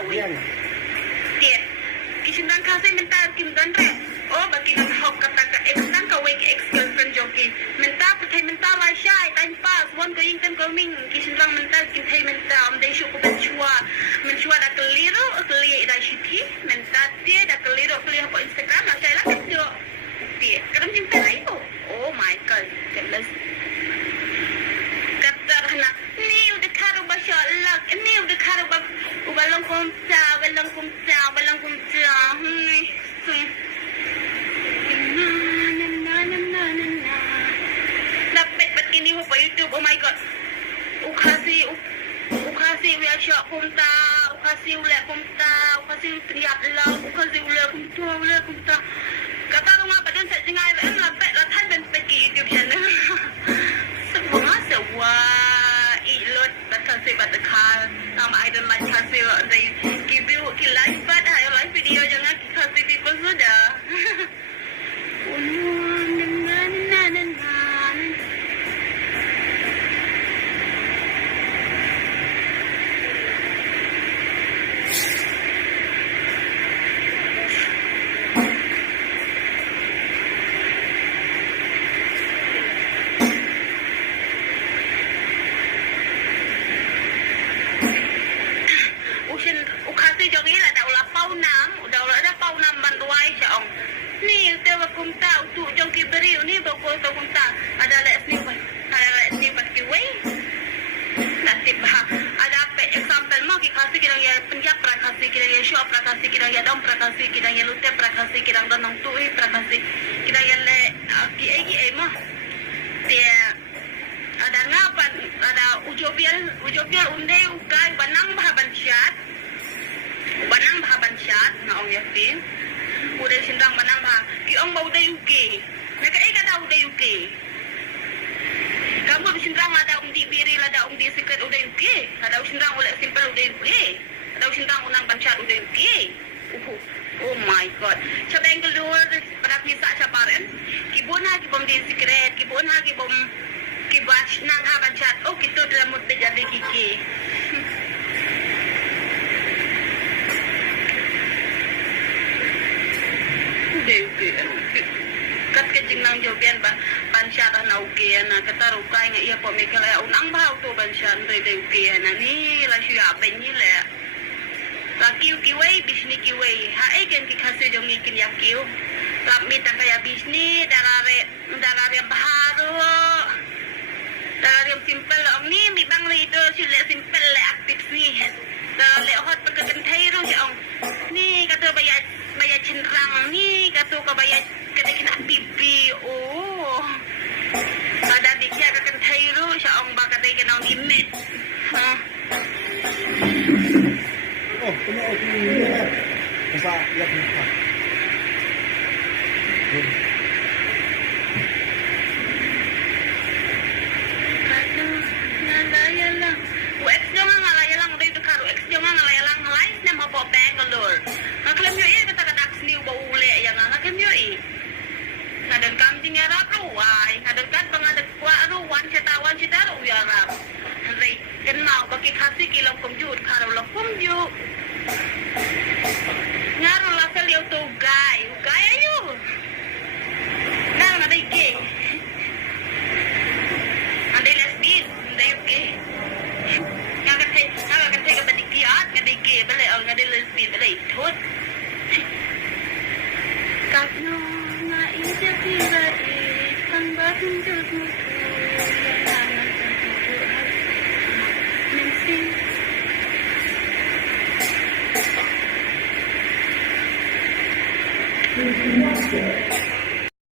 kawin. Tiap. Kisindang kasi mental kindan re. Oh, bagi nang hok kata ka extang kawin ke ex-girlfriend joki. Mental patay mental lai syai time pass. One going ten coming. Kisindang mental kintai mental. Amday syuk benchua. Menchua dah keliru. Keliru dah syuti. Mental dia dah keliru. Keliru apa Instagram. Macam lah kecil. Tiap. Kadang cinta lah itu. Oh my god. Kelas. Kata nak. Ni udah karu basya Allah. Ni udah karu balang kumta. Dapat begini apa YouTube. Oh my god. Ukasi reaction kumta. Ukasi ulek kumta. Ukasi teriak lah. Ukasi ulek kumta. Kata rumah badan saya dengar lapet lah kan dan pergi YouTube channel. Semua ilot berkasih batakal. Nama I don't like kasih they give you live but live video jangan kasih people sudah. Ni tewa kumta untuk jongki beriu ni bawa to kumta ada let ni kiwei nasib ada apa example mau kasih kita ya penjap prakasi kita ya shop prakasi kita ya dom prakasi kita ya lute prakasi kita dan nong tui prakasi kita ya le ki mah dia ada ngapan ada ujobial undai ukai banang bahaban syat na ong yakin udah sindang manang ba ki ong ba udah yuki naga kada udah yuki kamu sindang ada di biri ada di secret udah yuki ada sindang oleh simple udah yuki ada sindang unang bansat udah yuki oh my god sa Bangalore pada pisa sa paren kibona kibom di secret kibona kibom kibash nang ha bansat oh kito dalam mud jadi kiki kat kejing nang jobian bansya na ukian na kata rukai nga iya po mikala ya unang bahaw to bansya nre de ukian na ni la siya penyi le laki ukiway bisni kiway hae ken ki khase jong ikin yakiu lap mi ta kaya bisni darare baharo darare simple ong ni mi bang leader sile simple le aktif ni darare hot pagkan thairu si ong ni kata bayar cenderang ni kata ka bayar kena kena pipi oh ada dikya akan thairu siya ong baka tay kena limit ha oh kena ni masa yak ni kata ngalayalang ex jangan ngalayalang udah itu karu ex jangan ngalayalang lain nama bawa Bangalore ngaklaim yo iya kata ni baule yang ngakem yo i ngadan kamting arab ruwai ngadan kan bangadat kwa ruwan cetawan citaru ya arab andre ken mau baki khasi kilom komjut karo lo komju ngaro la sel yo to gai ayu nang na dai ke ande lesbian dai ke ngagan thai ka badikiat ngadai ke bale ngadai lesbian bale thot Kakno na ija pira kan batun jut mutu yangan tentu hati mensing